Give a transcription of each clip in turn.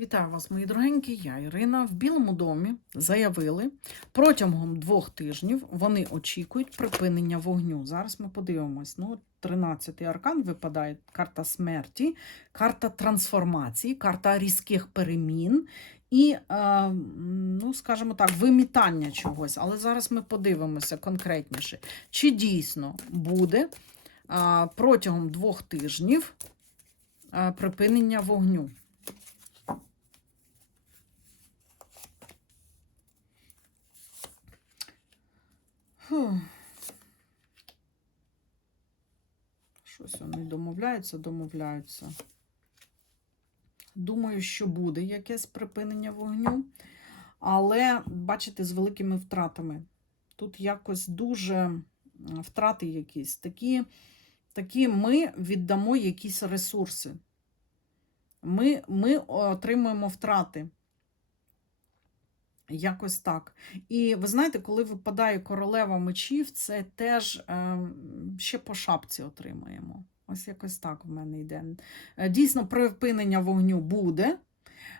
Вітаю вас, мої дорогенькі. Я Ірина. В Білому домі заявили, протягом двох тижнів вони очікують припинення вогню. Зараз ми подивимось. Ну, 13-й аркан випадає карта смерті, карта трансформації, карта різких перемін і, е, ну, скажімо так, вимітання чогось. Але зараз ми подивимося конкретніше, чи дійсно буде е, протягом двох тижнів е, припинення вогню. Щось вони домовляються, домовляються. Думаю, що буде якесь припинення вогню, але, бачите, з великими втратами. Тут якось дуже втрати якісь. Такі, такі ми віддамо якісь ресурси. Ми, ми отримуємо втрати. Якось так. І ви знаєте, коли випадає королева мечів, це теж е, ще по шапці отримаємо. Ось якось так в мене йде. Е, Дійсно, припинення вогню буде.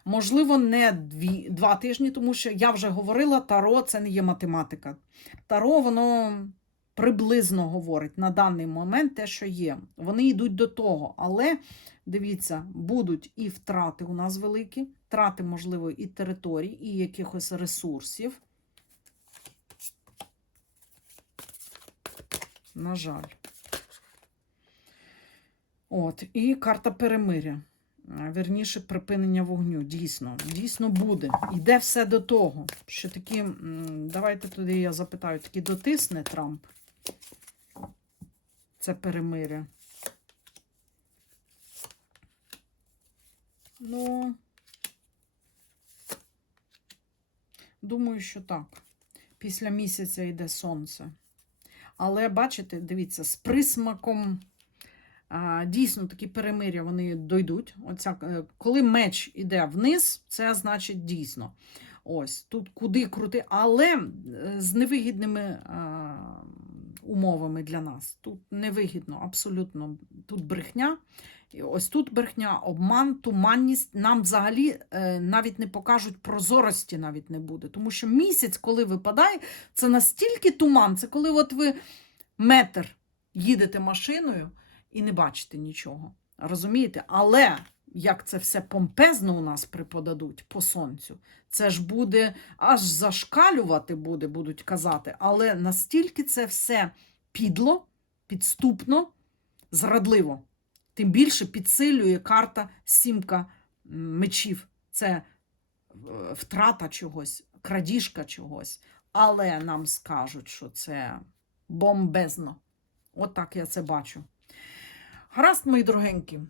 Можливо, не дві, два тижні, тому що я вже говорила, таро це не є математика. Таро, воно приблизно говорить на даний момент те, що є. Вони йдуть до того, але дивіться, будуть і втрати у нас великі, втрати, можливо, і територій, і якихось ресурсів. На жаль. От, і карта перемиря. Вірніше, припинення вогню. Дійсно, дійсно буде. Йде все до того, що такі, давайте туди я запитаю, такі дотисне Трамп. Це перемиря. Ну, думаю, що так. Після місяця йде сонце. Але бачите, дивіться, з присмаком а, дійсно такі перемиря вони дойдуть. Оця, е, коли меч іде вниз, це значить дійсно. Ось тут куди крути, але е, з невигідними а, умовами для нас. Тут невигідно, абсолютно. Тут брехня. І ось тут брехня, обман, туманність. Нам взагалі е, навіть не покажуть прозорості, навіть не буде. Тому що місяць, коли випадає, це настільки туман. Це коли от ви метр їдете машиною і не бачите нічого. Розумієте? Але як це все помпезно у нас преподадуть по сонцю, це ж буде аж зашкалювати буде, будуть казати. Але настільки це все підло, підступно, зрадливо. Тим більше підсилює карта сімка мечів. Це е, втрата чогось, крадіжка чогось. Але нам скажуть, що це бомбезно. От так я це бачу. Гаразд, мої дорогенькі.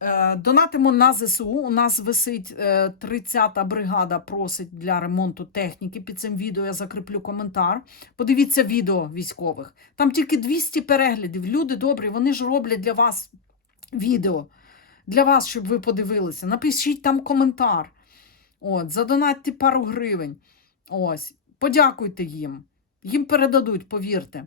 Е, Донатимо на ЗСУ. У нас висить е, 30-та бригада просить для ремонту техніки. Під цим відео я закріплю коментар. Подивіться відео військових. Там тільки 200 переглядів. Люди добрі, вони ж роблять для вас відео. Для вас, щоб ви подивилися. Напишіть там коментар. От, задонатьте пару гривень. Ось, подякуйте їм. Їм передадуть, повірте.